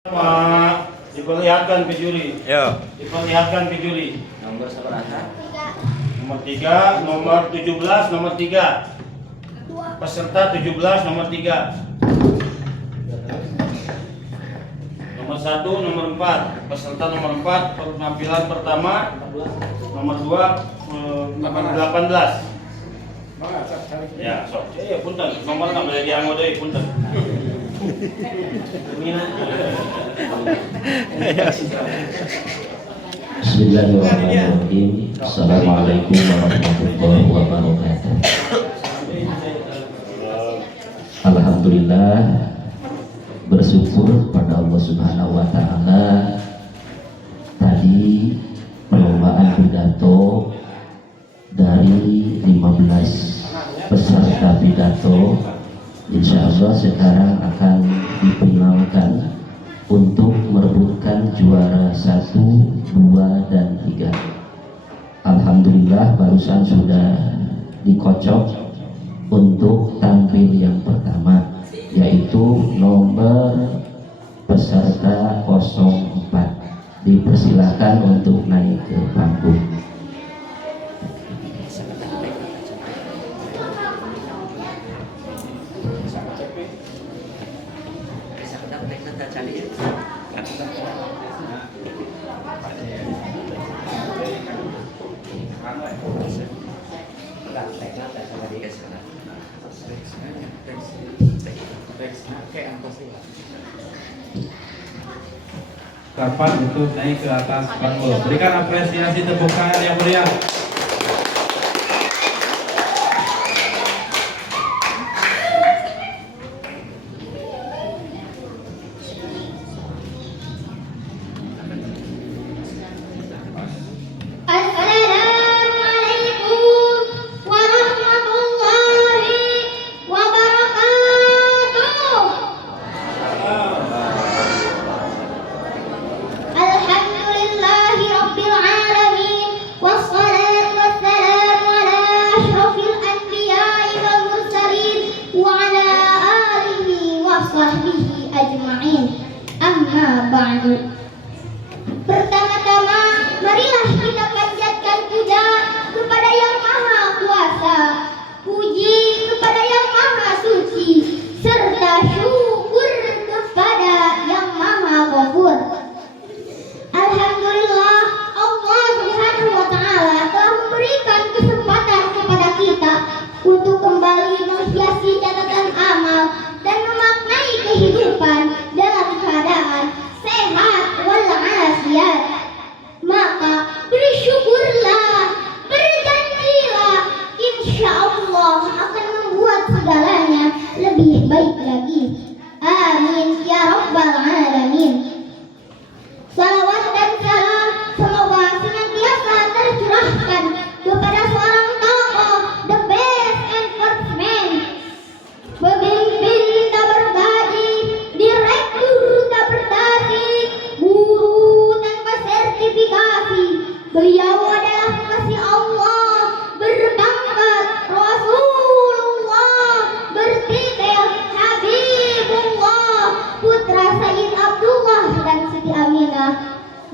Pak, diperlihatkan ke juri. Yo. Diperlihatkan ke juri. Nomor seberapa? Nomor 3, nomor 17, nomor 3. Peserta 17, nomor 3. Nomor 1, nomor 4. Peserta nomor 4, penampilan pertama. Nomor 2, nomor 18. Ya, sok. Ya, punten. Nomor 6 dari yang mode punten. Bismillahirrahmanirrahim. Assalamualaikum warahmatullahi wabarakatuh. Alhamdulillah, bersyukur pada Allah Subhanahu wa taala. Tadi perlombaan pidato dari 15 peserta pidato, insya Allah sekarang akan difinalkan untuk merebutkan juara 1, 2, dan 3. Alhamdulillah barusan sudah dikocok untuk tampil yang pertama, yaitu nomor peserta 04. Dipersilakan untuk naik ke panggung. Kapan untuk naik ke atas panggung. Berikan apresiasi tepuk tangan yang meriah. Pertama-tama, marilah kita panjatkan puja kepada Yang Maha Kuasa, puji kepada Yang Maha Suci, serta syukur kepada Yang Maha Ghafur. Alhamdulillah, Allah Subhanahu wa taala telah memberikan kesempatan kepada kita untuk kembali menghiasi catatan amal dan memaknai kehidupan dalam keadaan sehat walafiat. Maka bersyukurlah, berjanjilah, insya Allah akan membuat segalanya lebih baik lagi. Amin ya rabbal alamin. Salawat dan salam semoga senantiasa tercurahkan kepada seorang tokoh, the best enforcement, pemimpin tak berbagi, direktur tak bertasi, guru tanpa sertifikasi. Beliau adalah kekasih Allah, berpangkat Rasulullah, bertitel Habibullah, putra Sayyid Abdullah dan Siti Aminah.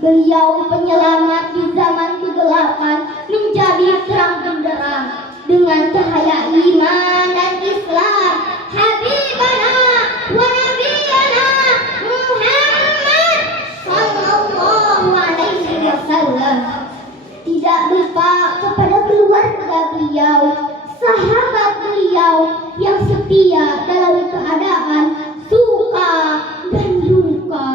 Beliau penyelamat di zaman kegelapan menjadi terang benderang dengan cahaya iman dan Islam. Habibana wa nabiyana Muhammad sallallahu alaihi wasallam. Tidak lupa kepada keluarga beliau, sahabat beliau yang setia dalam keadaan suka dan duka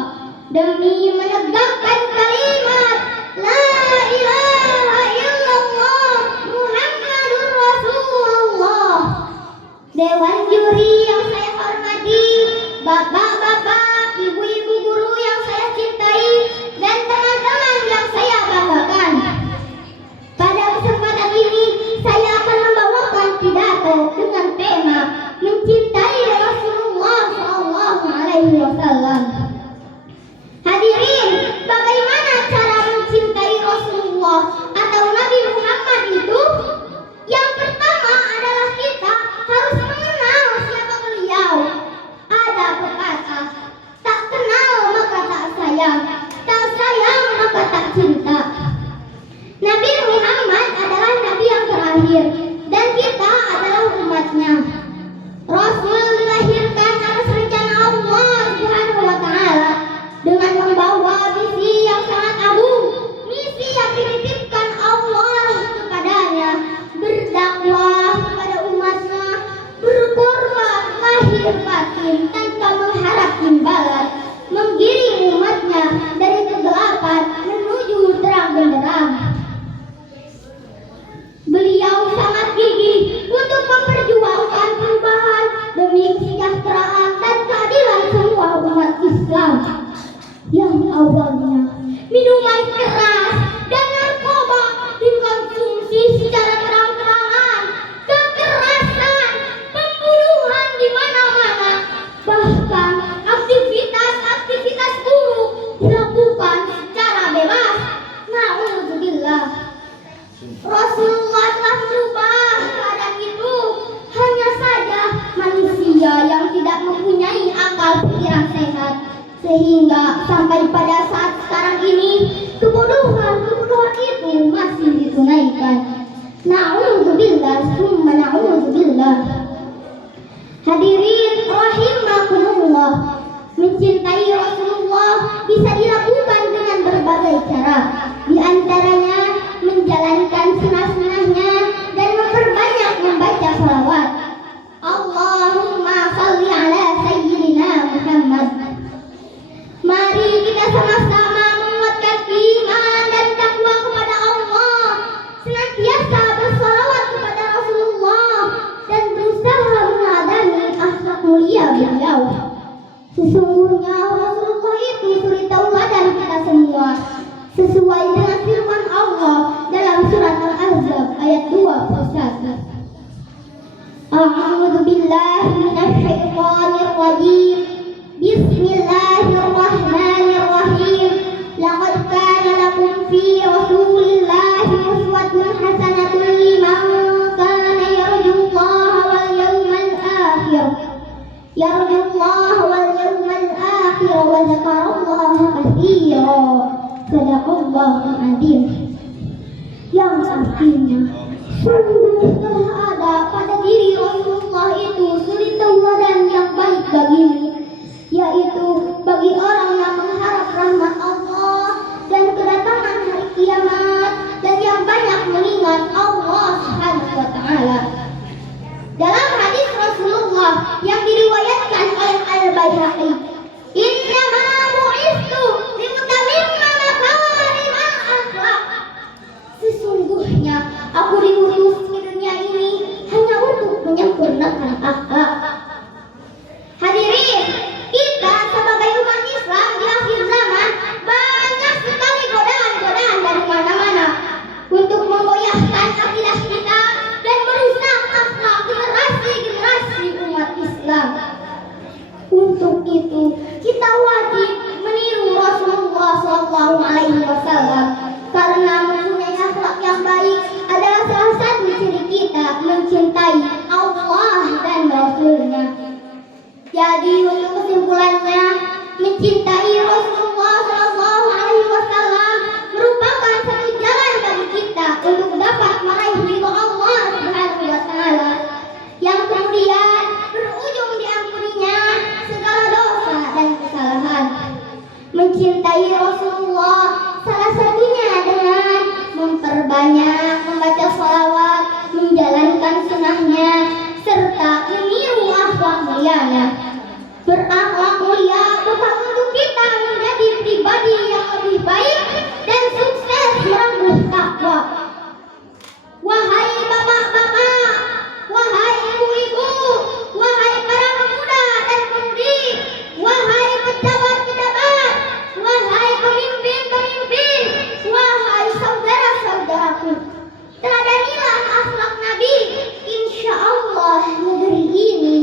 demi menegakkan kalimat la ilaha illallah Muhammadur Rasulullah. Dewan juri yang saya hormati, bapak-bapak, ibu-ibu guru yang saya cintai, dan teman-teman yang saya banggakan. Pada kesempatan ini saya akan membawakan pidato dengan tema mencintai Rasulullah SAW. Hadirin, bagaimana tak sayang maka tak cinta. Nabi Muhammad adalah nabi yang terakhir dan kita adalah umatnya. Rasul dilahirkan atas rencana Allah Subhanahu wa taala dengan membawa misi yang sangat agung, misi yang dititipkan Allah kepadanya, berdakwah kepada umatnya, berkorban lahir batin tanpa mengharap imbalan, menggiring umatnya dari kegelapan menuju terang benderang. Beliau sangat gigih untuk memperjuangkan perubahan demi kesejahteraan dan keadilan semua umat Islam yang awalnya minuman keras dan narkoba dikonsumsi secara terang-terangan, kekerasan, pembunuhan di mana-mana, bahkan aktivitas-aktivitas buruk dilakukan secara bebas. Na'udzubillah. Rasulullah telah merubah keadaan itu. Hanya saja manusia yang tidak mempunyai akal pikiran sehat, sehingga sampai pada saat sekarang ini kebodohan itu masih ditunaikan. Na'udzubillah, summa na'udzubillah. Hadirin rahimakumullah, mencintai Rasulullah bisa dilakukan dengan berbagai cara. Di antaranya menjalankan sunnah-sunnahnya dan memperbanyak membaca salawat. Allahumma salli ala sayyidina Muhammad. Mari kita sama-sama menguatkan iman dan takwa kepada Allah, senantiasa bersalawat kepada Rasulullah dan berusaha meneladani akhlak mulia beliau. Sesungguhnya Rasulullah itu suri tauladan kita semua, sesuai dengan firman Allah dalam surat Al-Ahzab ayat 21. A'udzu billahi minasy syaithanir rajim. Bismillahirrahmanirrahim. Laqad kana lakum fi Rasulillahi uswatun hasanatun liman kana yarjullaha wal yawmal akhir. Yarjullaha wal yawmal akhir wa dzakarallaha katsira. Sadaqallahul adzim. Yang artinya, sungguh telah ada pada diri Rasulullah itu suri tauladan yang baik bagimu, yaitu bagi orang yang mengharap rahmat Allah dan kedatangan hari kiamat, dan yang banyak mengingat Allah Subhanahu wa taala. Dalam hadis Rasulullah yang diriwayatkan oleh Al-Baihaqi, "Innama bu'istu liutammima makarimal akhlaq." Sesungguhnya aku diutus ke dunia ini hanya untuk menyempurnakan akhlak. Hadirin, kita sebagai umat Islam di akhir zaman banyak sekali godaan-godaan dari mana-mana untuk menggoyahkan akidah kita dan merusak akhlak generasi-generasi umat Islam. Untuk itu, kita wajib meniru Rasulullah SAW, karena mempunyai akhlak yang baik adalah salah satu ciri kita mencintai Allah dan Rasulnya. Jadi untuk kesimpulannya, mencintai Rasulullah SAW merupakan satu jalan bagi kita untuk dapat meraih ridho Allah Subhanahu wa taala, yang kemudian berujung diampuninya segala dosa dan kesalahan. Mencintai Rasulullah salah satunya dengan memperbanyak membaca salawat, menjalankan sunnahnya, serta meniru akhlak mulianya. Berakhlak mulia bukan untuk kita menjadi pribadi yang lebih baik dan sukses merangkul takwa. Wahai bapak-bapak, wahai ibu-ibu, wahai para pemuda dan pemudi, wahai pejabat-pejabat, wahai pemimpin-pemimpin, wahai saudara-saudaraku, teladanilah akhlak Nabi. Insya Allah negeri ini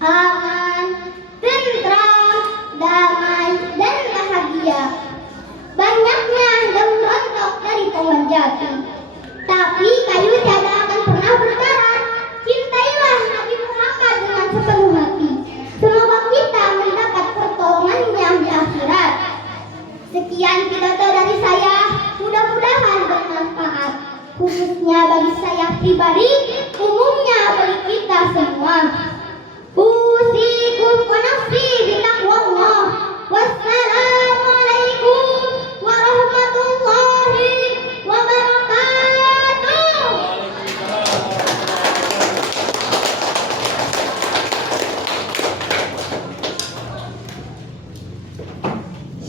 aman, tentram, dan Sekian pidato dari saya, mudah-mudahan bermanfaat, khususnya bagi saya pribadi, umumnya bagi kita semua. Usikum wa nafsi bitaqwallah. Wassalamualaikum warahmatullahi wabarakatuh.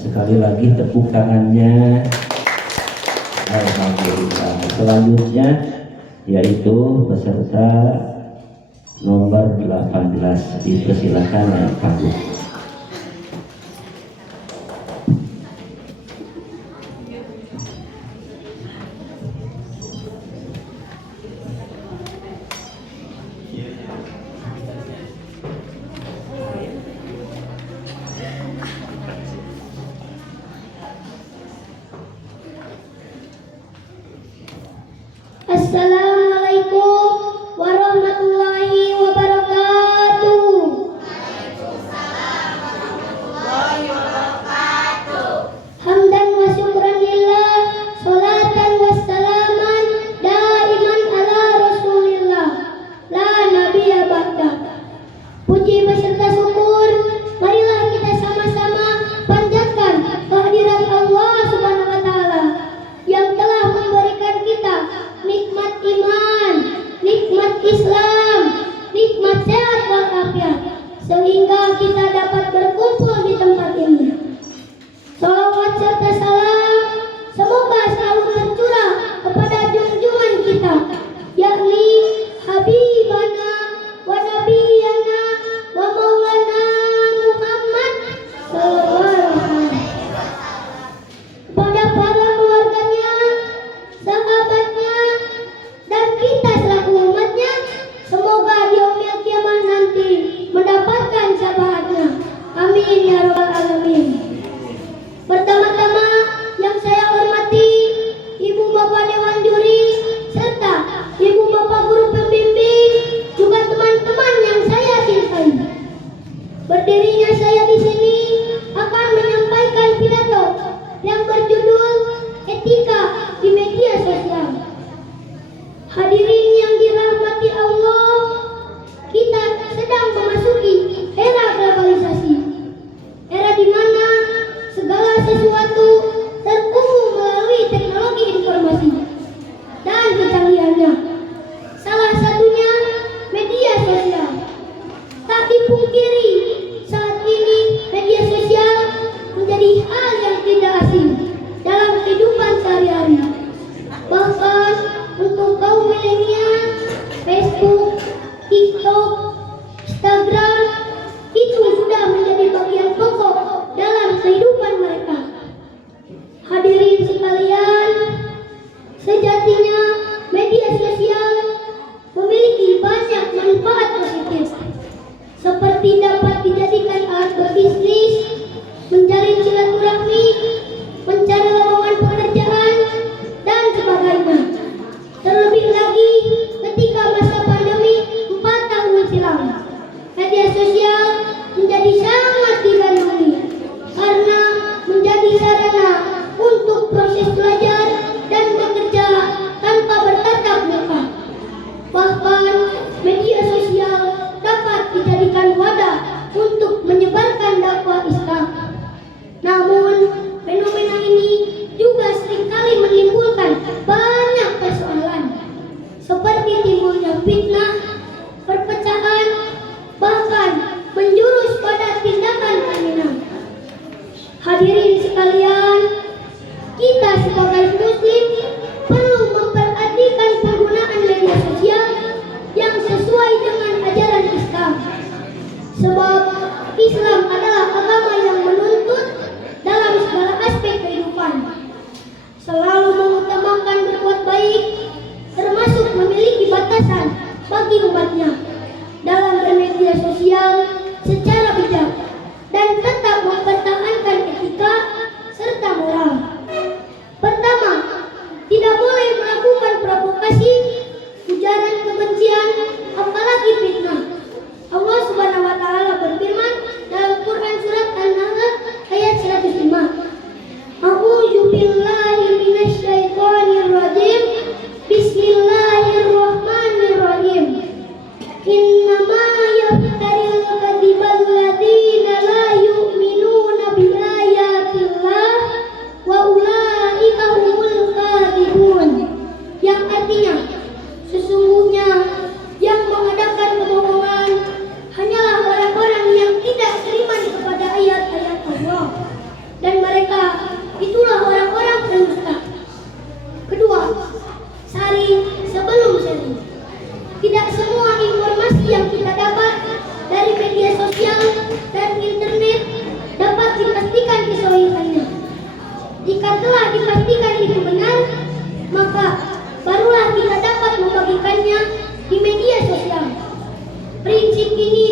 Sekali lagi tepuk tangannya. Alhamdulillah. Selanjutnya yaitu peserta nomor 18, dipersilakan naik panggung. Assalamualaikum warahmatullahi wabarakatuh. Hamdan wa syukran lillah, salatan wa salaman daiman ala rasulillah, la nabiyya ba'da. Puji beserta syukur, marilah kita sama-sama panjatkan kehadiran Allah Subhanahu wa taala yang telah memberikan kita nikmat iman, nikmat Islam, nikmat sehat walafiat, sehingga kita dapat berkumpul di tempat ini. Salawat serta salam semoga selalu tercurah kepada junjungan kita, yakni Habibana wa Nabiyana wa Maulana Muhammad sallallahu alaihi wasallam, kepada para keluarganya, sahabatnya, dan kita selaku umatnya, semoga di yaumil kiamah nanti mendapatkan syafaatnya. Amin ya rabbal alamin. Pertama-tama yang saya hormati Ibu Bapak Dewan Juri serta Ibu Bapak Guru Pembimbing, juga teman-teman yang saya cintai. Berdirinya saya di sini akan menyampaikan pidato yang berjudul Etika di Media Sosial. Hadirin yang dirahmati Allah, kita sedang memasuki era globalisasi, era di mana segala sesuatu terhubung melalui teknologi informasi dan kecanggihannya. Salah satunya media sosial. Tak dipungkiri, saat ini media sosial menjadi hal yang tidak asing dalam kehidupan sehari-hari. Bahkan untuk kaum milenial, Facebook, TikTok, Instagram itu sudah menjadi bagian pokok dalam kehidupan mereka. Hadirin sekalian, sejatinya media sosial memiliki banyak manfaat positif, seperti dapat dijadikan alat berbisnis, menjalin silaturahmi, mencari lowongan pekerjaan, dan sebagainya. Terlebih lagi ketika masa pandemi 4 tahun silam, media sosial menjadi sangat digandrungi karena menjadi sarana untuk proses belajar dan bekerja tanpa bertatap muka. Bahkan media sosial dapat dijadikan wadah untuk menyebarkan dakwah Islam. Namun fenomena ini juga seringkali menimbulkan banyak persoalan, seperti timbulnya fitnah, perpecahan, bahkan menjurus pada tindakan kriminal. Hadirin sekalian, kita sebagai muslim perlu memperhatikan penggunaan media sosial yang sesuai dengan ajaran Islam. Sebab Islam adalah agama yang menuntut dalam segala aspek kehidupan, selalu mengutamakan berbuat baik, termasuk memiliki batasan bagi umatnya dalam bermedia sosial secara bijak dan tetap mempertahankan etika serta moral. Pertama, tidak boleh melakukan provokasi, ujaran kebencian, apalagi fitnah. Allah Subhanahu wa taala berfirman dalam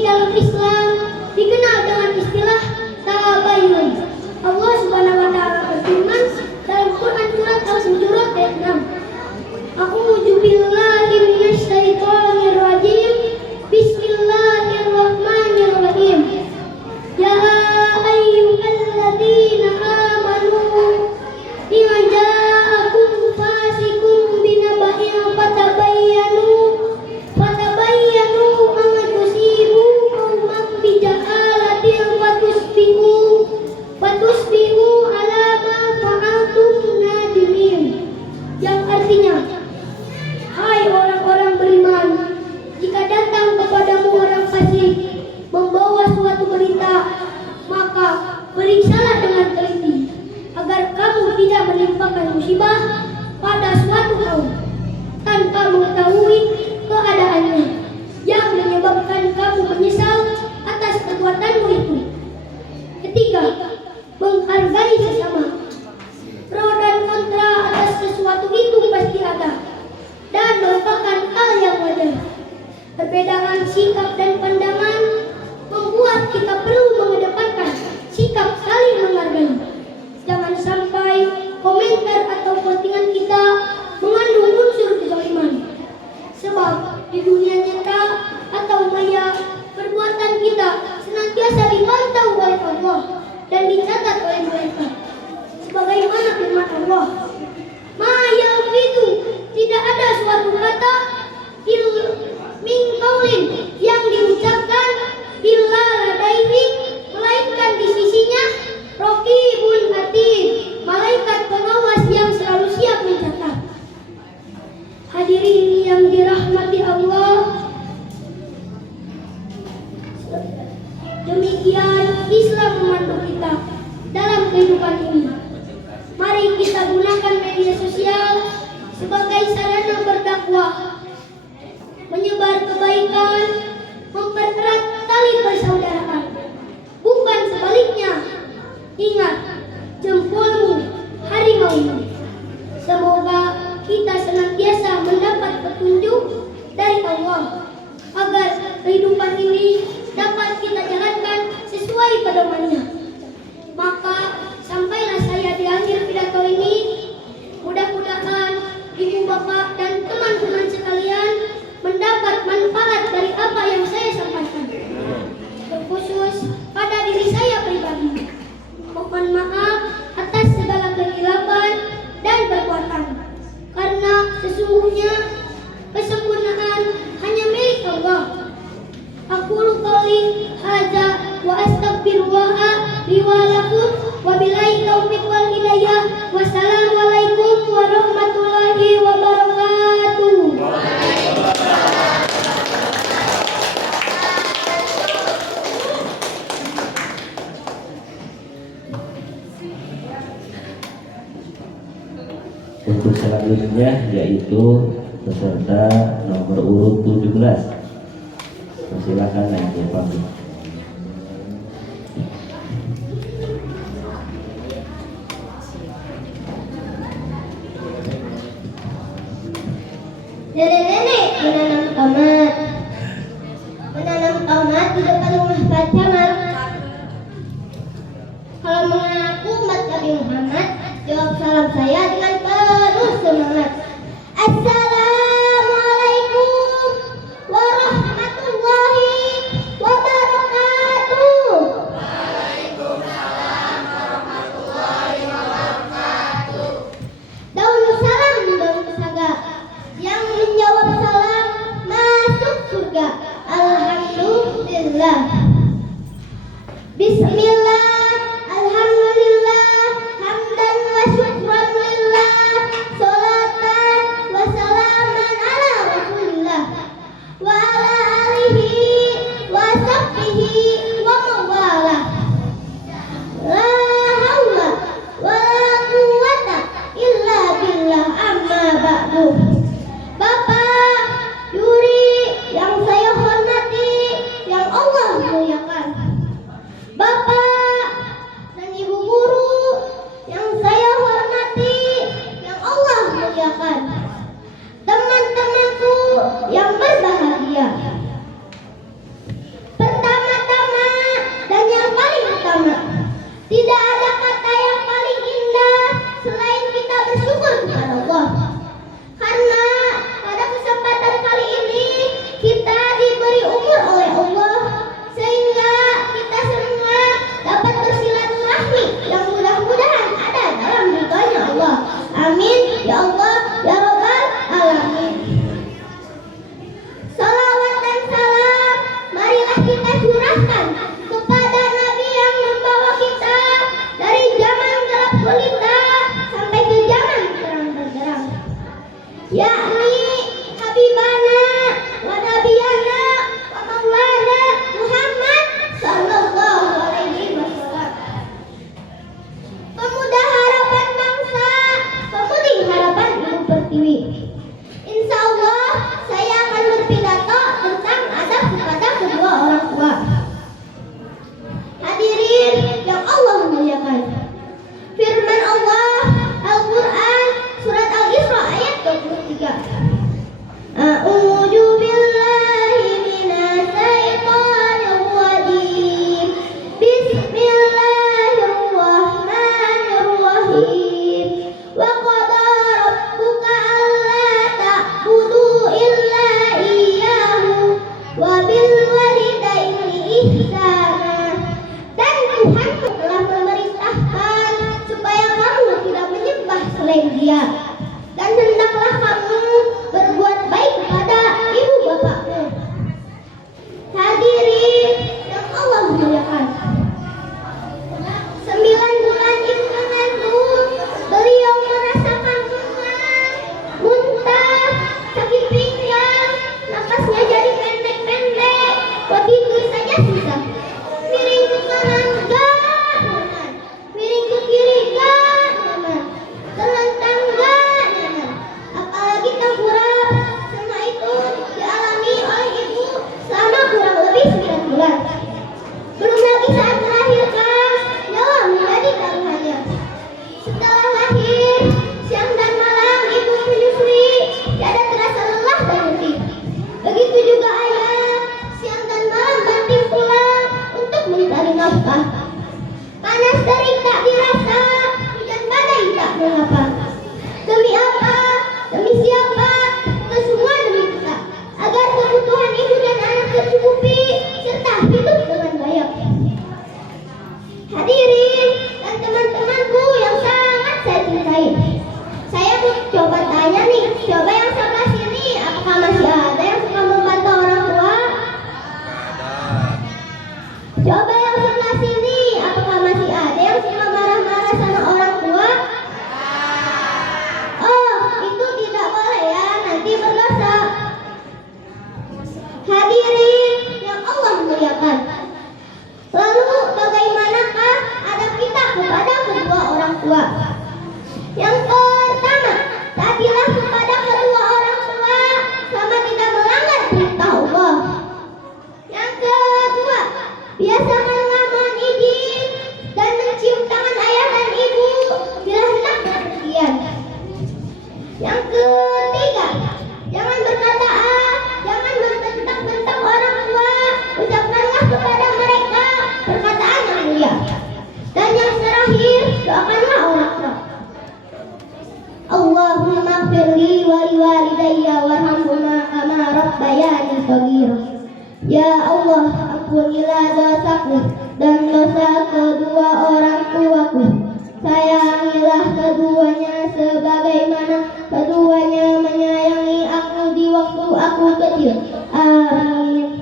dalam Islam dikenal dengan istilah tabayun. Allah Subhanahu wa taala berfirman dalam Quran surat Al-Hujurat ayat 6. A'udzu billahi minasyaitonir rajim. Bismillahirrahmanirrahim. Ya ayyuhalladzina amanu idza ja'akum fasiqun binaba'in fatabayyanu an tusibu qauman bijahalatin fatusbihu ala ma fa'altum nadimin. Yang artinya, hai orang-orang beriman, jika datang kepadamu orang fasik membawa suatu berita, maka periksalah dengan teliti agar kamu tidak menimpakan musibah pada suatu kaum tanpa mengetahui keadaannya, yang menyebabkan kamu menyesal atas perbuatanmu itu. Ketiga, menghargai sesama. Pro dan kontra atas sesuatu itu pasti ada dan merupakan hal yang wajar. Perbedaan sikap dan pandangan membuat kita perlu mengedepankan sikap saling menghargai. Jangan sampai komentar atau postingan kita mengandung unsur kezaliman. Sebab di dunia nyata atau maya, perbuatan kita senantiasa dipantau oleh Allah dan dicatat oleh malaikat. Sebagaimana firman Allah, "Ma yalfidu", tidak ada suatu kata min qaulin yang diucapkan illa ladaihi, melainkan di sisinya raqibun atid, malaikat pengawas yang selalu siap mencatat. Hadirin yang dirahmati Allah, demikian Islam memandu kita dalam kehidupan ini. Mari kita gunakan media sosial sebagai sarana berdakwah, menyebar kebaikan, mempererat tali persaudaraan, bukan sebaliknya. Ingat, jempolmu harimaumu. Semoga kita senantiasa mendapat petunjuk dari Allah agar kehidupan ini dapat kita jalankan sesuai pedomannya. Maka sampailah saya di akhir pidato ini, mudah-mudahan ibu bapak dan teman-teman sekalian mendapat manfaat dari apa yang saya sampaikan, terkhusus pada diri saya pribadi. Mohon maaf atas segala kehilafan dan perbuatan, karena sesungguhnya kesempurnaan hanya milik Allah. Aqulu qouli hadza wa astaghfirullah li wa lakum wa billahi taufiq wal hidayah. Wassalamualaikum warahmatullahi wabarakatuh. Untuk selanjutnya yaitu peserta nomor urut 17. Silakan naik ke panggung. Nenek-nenek menanam tomat di depan rumah Pak Camat. Kalau mengaku umat Nabi Muhammad, jawab salam saya dengan penuh semangat. Assalamualaikum warahmatullahi wabarakatuh. Waalaikumsalam warahmatullahi wabarakatuh. Daun salam, daun saga, yang menjawab salam masuk surga. Alhamdulillah. Bismillah, alhamdulillah, hamdan wa syukran lillah, salatan wa salam Amin ya Allah ya Rabbal Alamin. Salawat dan salam marilah kita curahkan kepada Nabi yang membawa kita dari zaman gelap gulita sampai ke zaman terang benderang, yakni Habibana wa Nabiyana wa Maulana Muhammad sallallahu alaihi wasallam. Pemuda harapan bangsa, pemudi harapan ibu pertiwi. Insya Allah saya akan berpidato tentang adab kepada kedua orang tua. Hadirin yang Allah muliakan, firman Allah Al-Quran surat Al-Isra ayat 23. A'udzu billahi minas syaitonir rajim. Bismillahirrahmanirrahim. Wa qada rabbuka alla ta'budu illa iyyahu wa bil walidaini ihsana. Dan Tuhan telah memerintahkan supaya kamu tidak menyembah selain Dia, dan hendaklah kamu berbuat baik kepada ibu bapakmu. Hadirin yang Allah muliakan, 9 bulan ibu mengandung, beliau merasakan muntah, sakit pinggang, napasnya jadi pendek-pendek, begitu saja susah. Miring ke kanan gak nyaman, miring ke kiri gak nyaman, terlentang gak nyaman, apalagi tengkurap. Semua itu dialami oleh ibu selama kurang lebih 9 bulan. Belum lagi saat melahirkan, nyawa menjadi taruhannya. Setelah lahir, siang dan malam ibu menyusui, tiada terasa lelah dan letih. Begitu juga ayah, siang dan malam banting tulang untuk mencari nafkah. Panas terik tak dirasa, hujan badai tak mengapa. Demi apa? Demi siapa? Itu semua demi kita, agar kebutuhan ibu dan anak tercukupi serta hidup dengan layak. Hadirin dan teman-temanku yang sangat saya cintai, saya coba tanya nih, coba yang sebelah sini, apakah masih ada yang suka membantah orang tua? Coba yang sebelah sini, apakah masih ada yang suka marah-marah sama orang tua? Oh, itu tidak boleh ya, nanti berdosa. Hadirin yang Allah muliakan, lalu bagaimanakah adab kita kepada kedua orang tua? Yang pertama, taatilah kepada kedua orang tua sama tidak melanggar perintah Allah. Yang kedua, biasakanlah mohon izin dan mencium tangan ayah dan ibu bila hendak berpergian. Yang ketiga, jangan berkata jangan membentak-bentak orang tua, ucapkanlah kepada mereka perkataan yang mulia. Dan yang terakhir, doakanlah orang tua. Allahumma firli wa liwalidayya warhamhuma kama rabbayani shaghira. Ya Allah, ampunilah dosaku dan dosa kedua orang tuaku. Sayangilah keduanya sebagaimana keduanya menyayangi aku di waktu aku kecil. Amin.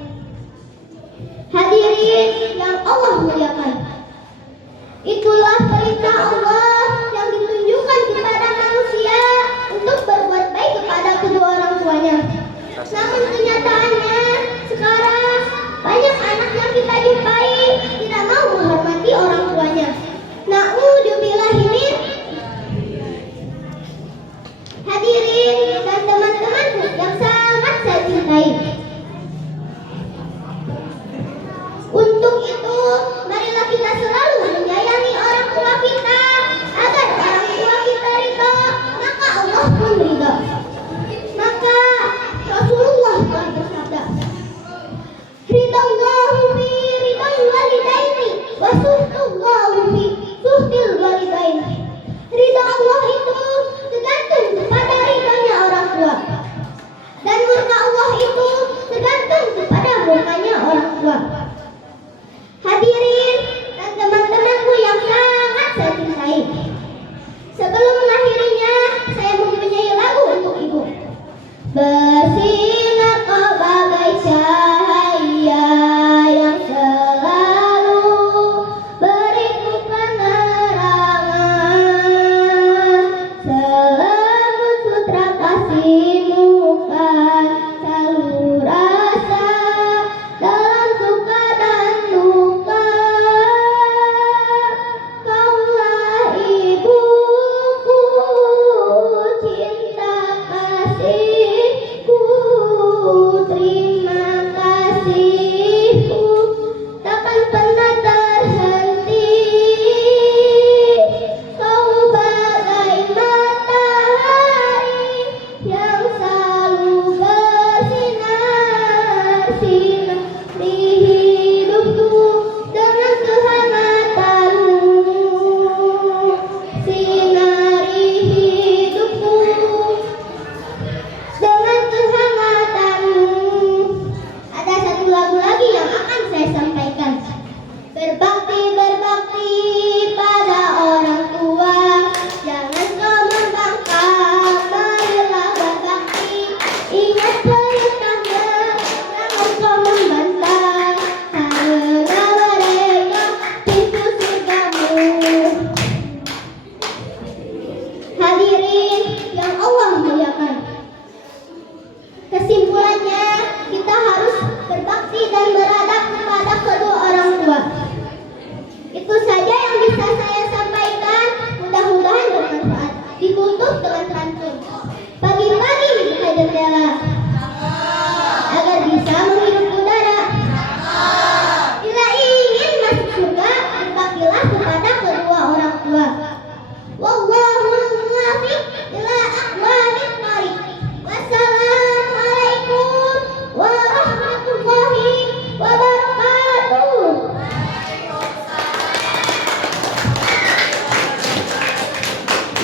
Hadirin yang Allah muliakan, itulah perintah Allah yang ditunjukkan kepada manusia untuk berbuat baik kepada kedua orang tuanya. Namun kenyataannya sekarang banyak anak yang kita jumpai tidak mau menghormati orang tuanya. Na'udzubillahi min. Hadirin dan teman-temanku yang sangat saya cintai,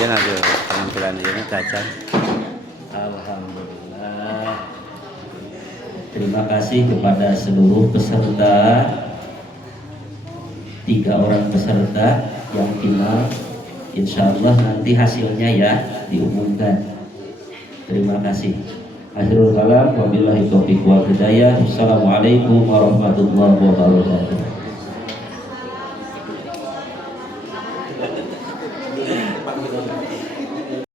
Yan ada penampilan ini Cacan. Alhamdulillah. Terima kasih kepada seluruh peserta, 3 orang peserta yang final. Insya Allah nanti hasilnya ya diumumkan. Terima kasih. Akhirul kalam, wabillahi taufiq wal hidayah. Assalamualaikum warahmatullahi wabarakatuh.